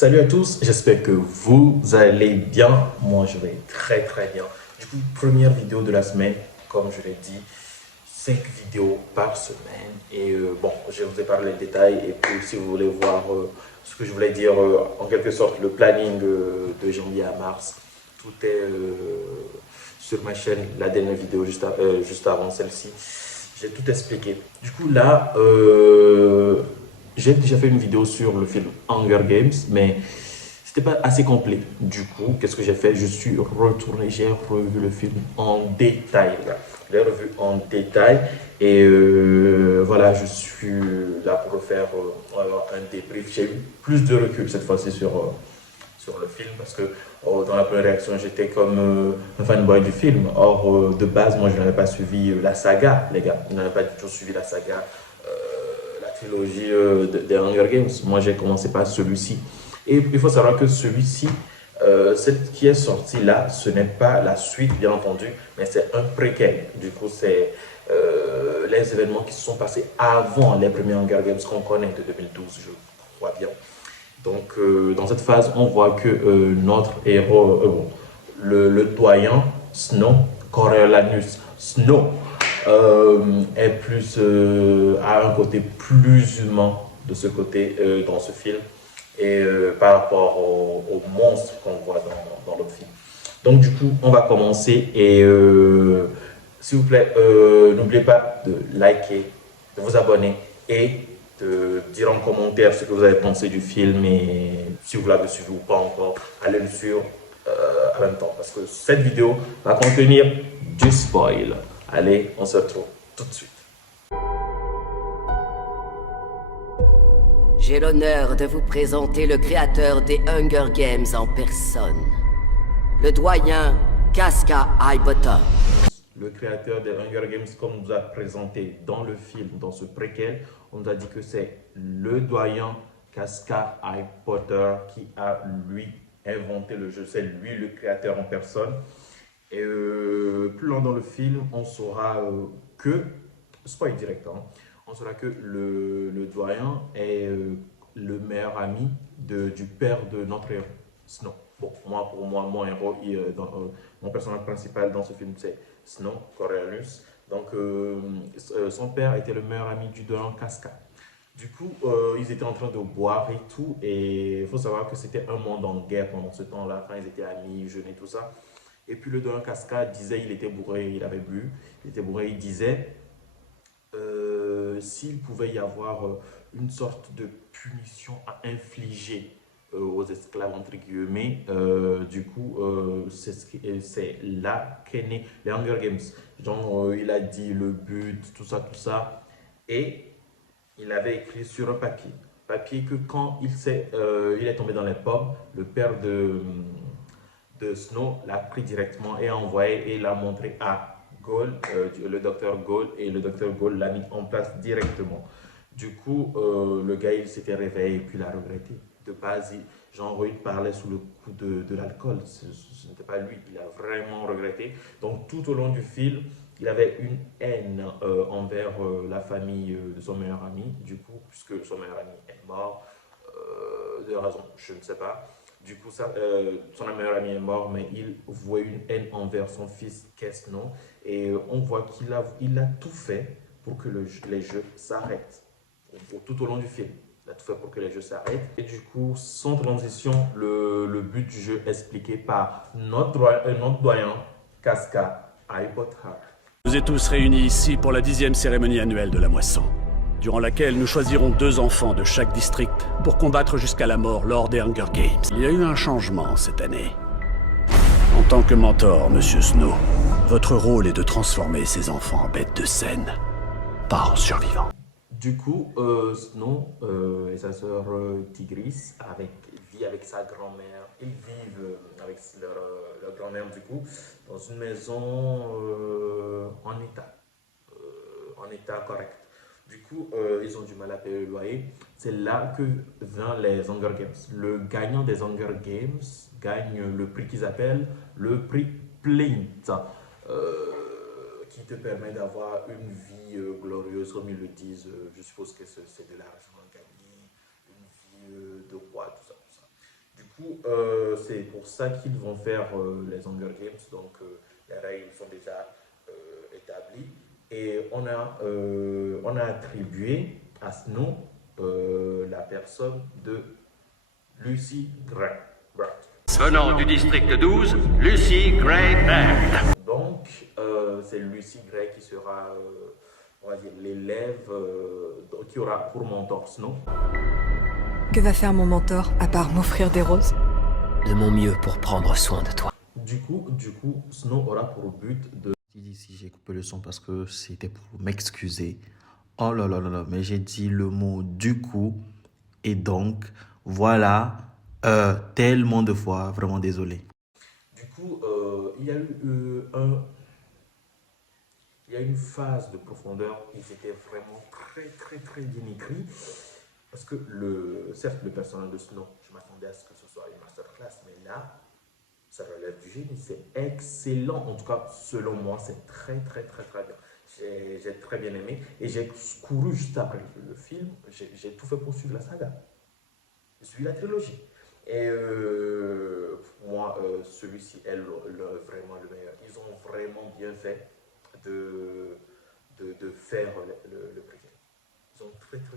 Salut à tous, j'espère que vous allez bien. Moi, je vais très très bien. Du coup, première vidéo de la semaine, comme je l'ai dit, 5 vidéos par semaine. Et bon, je vous ai parlé des détails. Et puis, si vous voulez voir ce que je voulais dire, en quelque sorte, le planning de janvier à mars, tout est sur ma chaîne, la dernière vidéo juste avant celle-ci. J'ai tout expliqué. Du coup, là, j'ai déjà fait une vidéo sur le film Hunger Games, mais c'était pas assez complet. Du coup, qu'est-ce que j'ai fait? Je suis retourné, j'ai revu le film en détail. Je l'ai revu en détail et voilà, je suis là pour faire un débrief. J'ai eu plus de recul cette fois-ci sur le film parce que dans la première réaction, j'étais comme un fanboy du film. Or, de base, moi, je n'avais pas suivi la saga, les gars. Je n'avais pas du tout suivi la saga, la trilogie des Hunger Games. Moi, j'ai commencé par celui-ci. Et il faut savoir que celui-ci, celle qui est sortie là, ce n'est pas la suite, bien entendu, mais c'est un préquel. Du coup, c'est les événements qui se sont passés avant les premiers Hunger Games qu'on connaît de 2012, je crois bien. Donc, dans cette phase, on voit que notre héros, le doyen Snow, Coriolanus Snow, est plus a un côté plus humain de ce côté dans ce film et par rapport aux monstres qu'on voit dans le film. Donc, du coup, on va commencer et s'il vous plaît, n'oubliez pas de liker, de vous abonner et de dire en commentaire ce que vous avez pensé du film et si vous l'avez suivi ou pas encore, allez le suivre en même temps parce que cette vidéo va contenir du spoil. Allez, on se retrouve tout de suite. J'ai l'honneur de vous présenter le créateur des Hunger Games en personne, le doyen Casca Highbottom. Le créateur des Hunger Games, comme on nous a présenté dans le film, dans ce préquel, on nous a dit que c'est le doyen Casca Harry Potter qui a, lui, inventé le jeu. C'est lui le créateur en personne. Et plus loin dans le film, on saura que, spoil direct, hein, on saura que le doyen est le meilleur ami du père de notre héros, Snow. Bon, moi, pour moi, mon héros, mon personnage principal dans ce film, c'est Snow, Coriolanus. Donc, son père était le meilleur ami du doyen Casca. Du coup, ils étaient en train de boire et tout. Et il faut savoir que c'était un monde en guerre pendant ce temps-là. Quand ils étaient amis, jeunes et tout ça. Et puis le doyen Casca disait, il était bourré, il avait bu. Il était bourré, il disait, s'il pouvait y avoir une sorte de punition à infliger aux esclaves, entre guillemets, du coup, c'est là qu'est né les Hunger Games. Donc, il a dit le but, tout ça, tout ça. Et il avait écrit sur un papier. Papier que quand il est tombé dans les pommes, le père de Snow l'a pris directement et a envoyé et l'a montré à Gold, le docteur Gold, et le docteur Gold l'a mis en place directement. Du coup, le gars, il s'était réveillé et puis il a regretté. De base, genre, il parlait sous le coup de l'alcool. Ce n'était pas lui, il a vraiment regretté. Donc, tout au long du film, il avait une haine envers la famille de son meilleur ami. Du coup, puisque son meilleur ami est mort, de raison, je ne sais pas. Du coup, son meilleur ami est mort, mais il vouait une haine envers son fils Kesno. Et on voit qu'il a tout fait pour que les jeux s'arrêtent. Tout au long du film, il a tout fait pour que les jeux s'arrêtent. Et du coup, sans transition, le but du jeu est expliqué par notre doyen, Casca Harry Potter. Vous êtes tous réunis ici pour la 10e cérémonie annuelle de la moisson, durant laquelle nous choisirons 2 enfants de chaque district pour combattre jusqu'à la mort lors des Hunger Games. Il y a eu un changement cette année. En tant que mentor, Monsieur Snow, votre rôle est de transformer ces enfants en bêtes de scène, pas en survivants. Du coup, Snow et sa sœur Tigris vivent avec sa grand-mère. Ils vivent avec leur grand-mère, du coup, dans une maison en état correct. Du coup, ils ont du mal à payer le loyer. C'est là que vint les Hunger Games. Le gagnant des Hunger Games gagne le prix qu'ils appellent le prix Plint, qui te permet d'avoir une vie glorieuse, comme ils le disent. Je suppose que c'est de l'argent à gagner, une vie de roi, tout ça, tout ça. coup, c'est pour ça qu'ils vont faire les Hunger Games. Donc, les règles sont déjà établies. Et on a attribué à Snow la personne de Lucy Gray. Venant du district 12, Lucy Gray Baird. Donc, c'est Lucy Gray qui sera, on va dire, l'élève qui aura pour mentor Snow. Que va faire mon mentor, à part m'offrir des roses? De mon mieux pour prendre soin de toi. Du coup, Snow aura pour but de... Ici, j'ai coupé le son parce que c'était pour m'excuser. Oh là là là là, mais j'ai dit le mot du coup. Et donc, voilà, tellement de fois, vraiment désolé. Du coup, il y a eu il y a une phase de profondeur qui était vraiment très bien écrit. Parce que, certes, le personnage de Snow, je m'attendais à ce que ce soit une masterclass, mais là, ça relève du génie. C'est excellent. En tout cas, selon moi, c'est très bien. J'ai très bien aimé. Et j'ai couru juste après le film. J'ai tout fait pour suivre la saga. Je suis la trilogie. Et pour moi, celui-ci est vraiment le meilleur. Ils ont vraiment bien fait de faire le préquel. Ils ont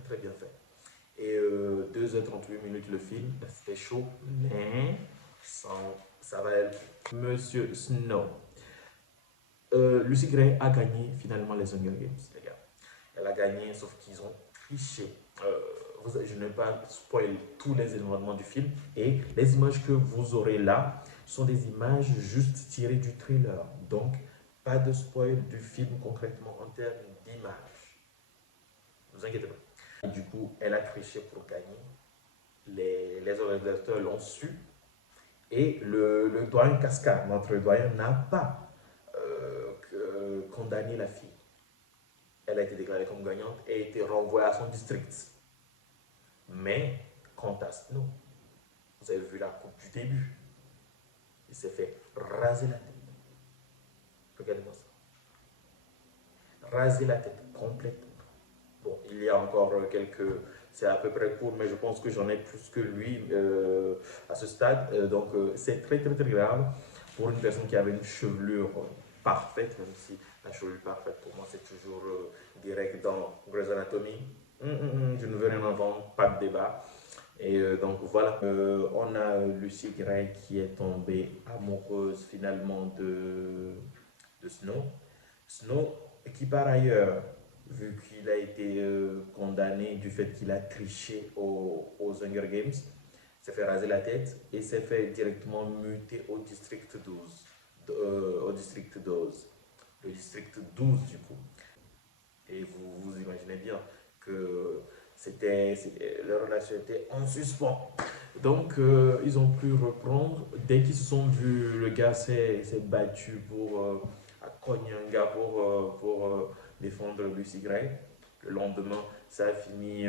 très bien fait. Et 2h38 minutes le film, c'était chaud, mais ça va être Monsieur Snow. Lucy Gray a gagné finalement les Hunger Games, les gars. Elle a gagné, sauf qu'ils ont triché. Je ne vais pas spoiler tous les événements du film. Et les images que vous aurez là sont des images juste tirées du trailer. Donc, pas de spoil du film concrètement en termes d'images. Ne vous inquiétez pas. Et du coup, elle a triché pour gagner. Les organisateurs l'ont su. Et le doyen Casca, notre doyen, n'a pas condamné la fille. Elle a été déclarée comme gagnante et a été renvoyée à son district. Mais, quant à Snow, vous avez vu la coupe du début. Il s'est fait raser la tête. Regardez-moi ça. Raser la tête complètement. Bon, il y a encore quelques... C'est à peu près court, mais je pense que j'en ai plus que lui à ce stade. Donc, c'est très grave pour une personne qui avait une chevelure parfaite, même si la chevelure parfaite, pour moi, c'est toujours direct dans Grey's Anatomy. Je ne veux rien inventer, pas de débat. Et donc, voilà. On a Lucy Gray qui est tombée amoureuse, finalement, de Snow. Snow, qui par ailleurs... vu qu'il a été condamné du fait qu'il a triché aux Hunger Games, s'est fait raser la tête et s'est fait directement muter au district 12. Le district 12 du coup. Et vous imaginez bien que leur relation était en suspens. Donc, ils ont pu reprendre. Dès qu'ils se sont vus, le gars s'est battu pour cogner un gars pour défendre Lucy Gray. Le lendemain, ça a fini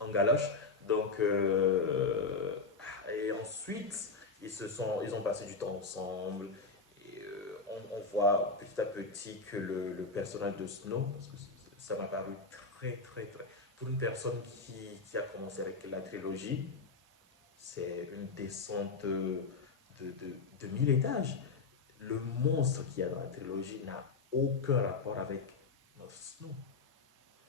en galoche. Donc, et ensuite, ils ont passé du temps ensemble. Et on voit petit à petit que le personnage de Snow, parce que ça m'a paru très. Pour une personne qui a commencé avec la trilogie, c'est une descente de 1000 étages. Le monstre qu'il y a dans la trilogie n'a aucun rapport avec notre Snow.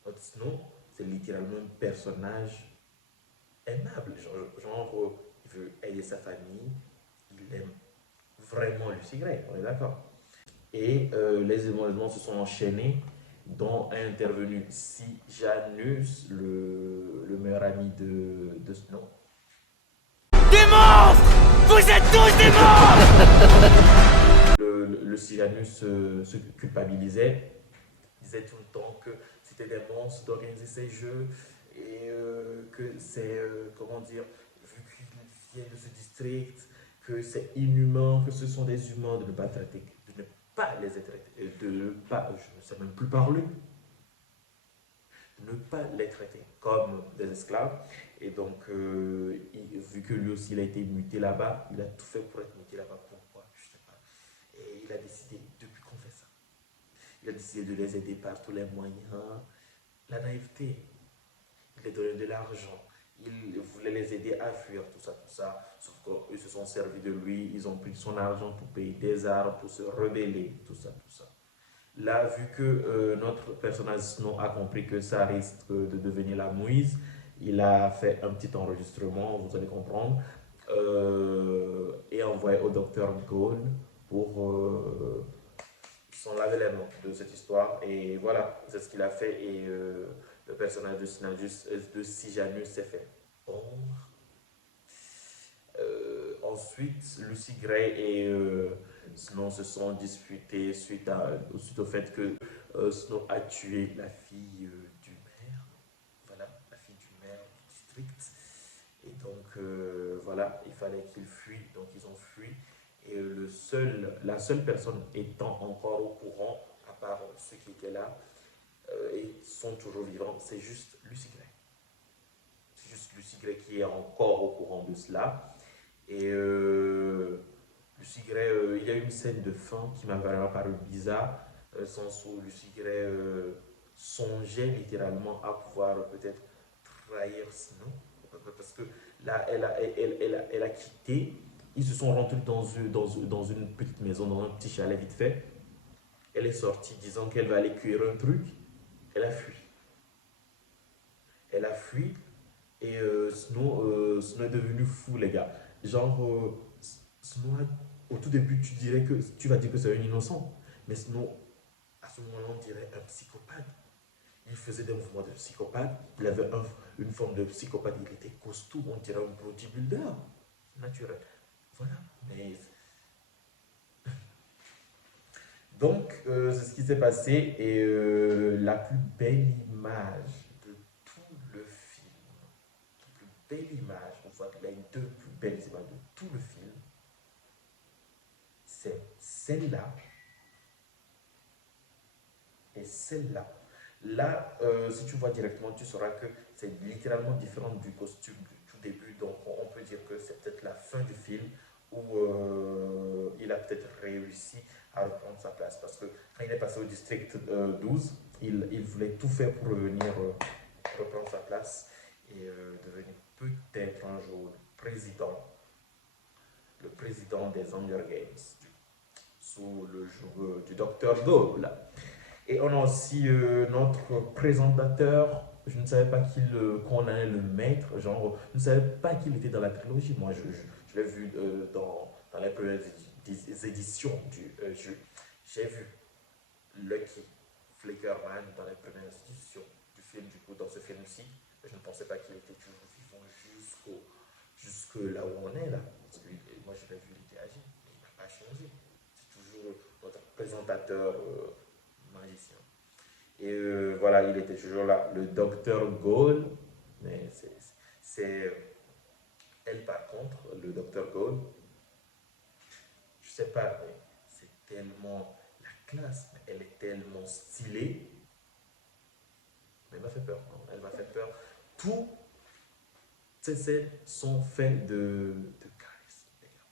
Notre Snow, c'est littéralement un personnage aimable. Genre, il veut aider sa famille, il aime vraiment Lucy Gray, on est d'accord. Et les événements se sont enchaînés, dont est intervenu Sejanus, le meilleur ami de Snow. Des monstres! Vous êtes tous des monstres! Le Sejanus se culpabilisait, disait tout le temps que c'était des monstres d'organiser ces jeux et que c'est, comment dire, vu qu'ils viennent de ce district, que c'est inhumain, que ce sont des humains de ne pas traiter, de ne pas les traiter, de ne pas, je ne sais même plus parler, de ne pas les traiter comme des esclaves. Et donc, vu que lui aussi il a été muté là-bas, il a tout fait pour être muté là-bas. Pourquoi? Je ne sais pas. Et il a décidé, depuis qu'on fait ça, il a décidé de les aider par tous les moyens. La naïveté, il les donnait de l'argent, il voulait les aider à fuir, tout ça. Sauf qu'ils se sont servis de lui, ils ont pris son argent pour payer des armes, pour se rebeller, tout ça. Là, vu que notre personnage Snow a compris que ça risque de devenir la mouise, il a fait un petit enregistrement, vous allez comprendre, et envoyé au docteur Gold pour s'en laver les mains de cette histoire. Et voilà, c'est ce qu'il a fait. Et le personnage de Sejanus s'est fait pendre. Ensuite, Lucy Gray et Snow se sont disputés suite au fait que Snow a tué la fille du maire. Voilà, la fille du maire du district. Et donc, voilà, il fallait qu'ils fuient. Donc, ils ont fui. Et la seule personne étant encore au courant, à part ceux qui étaient là, et sont toujours vivants, c'est juste Lucy Gray. C'est juste Lucy Gray qui est encore au courant de cela. Et Lucy Gray, il y a eu une scène de fin qui m'a vraiment paru bizarre, dans le sens où Lucy Gray songeait littéralement à pouvoir peut-être trahir Snow, parce que là, elle a quitté. Ils se sont rentrés dans une petite maison, dans un petit chalet vite fait. Elle est sortie disant qu'elle va aller cuire un truc. Elle a fui. Et Snow est devenu fou, les gars. Genre, Snow, au tout début, tu vas dire que c'est un innocent. Mais Snow, à ce moment-là, on dirait un psychopathe. Il faisait des mouvements de psychopathe. Il avait une forme de psychopathe. Il était costaud, on dirait un bodybuilder. Naturel. Voilà, mais... Donc, c'est ce qui s'est passé. Et la plus belle image de tout le film, la plus belle image, on voit les deux plus belles images de tout le film, c'est celle-là et celle-là. Là, si tu vois directement, tu sauras que c'est littéralement différent du costume du tout début. Donc, on peut dire que c'est peut-être la fin du film où il a peut-être réussi à reprendre sa place. Parce que quand il est passé au district 12, il voulait tout faire pour revenir reprendre sa place et devenir peut-être un jour le président des Hunger Games, sous le joug du Dr. Gold. Et on a aussi notre présentateur. Je ne savais pas qu'on allait le mettre. Genre, je ne savais pas qu'il était dans la trilogie. Moi, je l'ai vu dans les premières éditions du jeu. J'ai vu Lucky Flickerman dans les premières éditions du film. Du coup, dans ce film-ci, je ne pensais pas qu'il était toujours vivant jusque là où on est là. Parce que moi, je l'ai vu, il était âgé. Mais il n'a pas changé. C'est toujours notre présentateur magicien. Et voilà, il était toujours là. Le Dr. Gold, mais c'est elle par contre, le Dr. Gold, je sais pas, mais c'est tellement la classe, mais elle est tellement stylée. Mais elle m'a fait peur, non? Elle m'a fait peur. Tous ces scènes sont faites de charisme, les gars.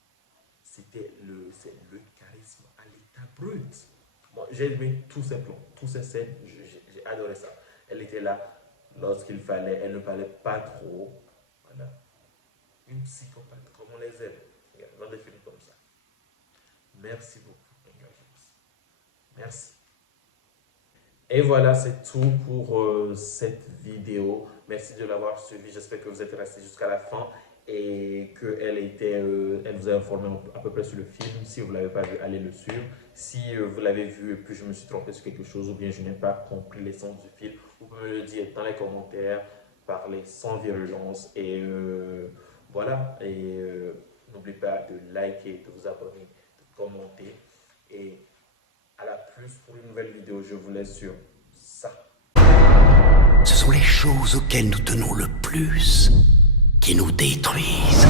C'est le charisme à l'état brut. Moi, j'ai aimé tous ces plans, toutes ces scènes, j'ai adoré ça. Elle était là lorsqu'il fallait, elle ne parlait pas trop. Voilà. Une psychopathe, comme on les aime, dans des films comme ça. Merci beaucoup, merci. Et voilà, c'est tout pour cette vidéo. Merci de l'avoir suivi. J'espère que vous êtes restés jusqu'à la fin et qu'elle vous a informé à peu près sur le film. Si vous ne l'avez pas vu, allez le suivre. Si vous l'avez vu et puis je me suis trompé sur quelque chose ou bien je n'ai pas compris l'essence du film, vous pouvez me le dire dans les commentaires. Parlez sans virulence et voilà. Et n'oubliez pas de liker, de vous abonner, de commenter. Et à la plus pour une nouvelle vidéo. Je vous laisse sur ça. Ce sont les choses auxquelles nous tenons le plus qui nous détruisent.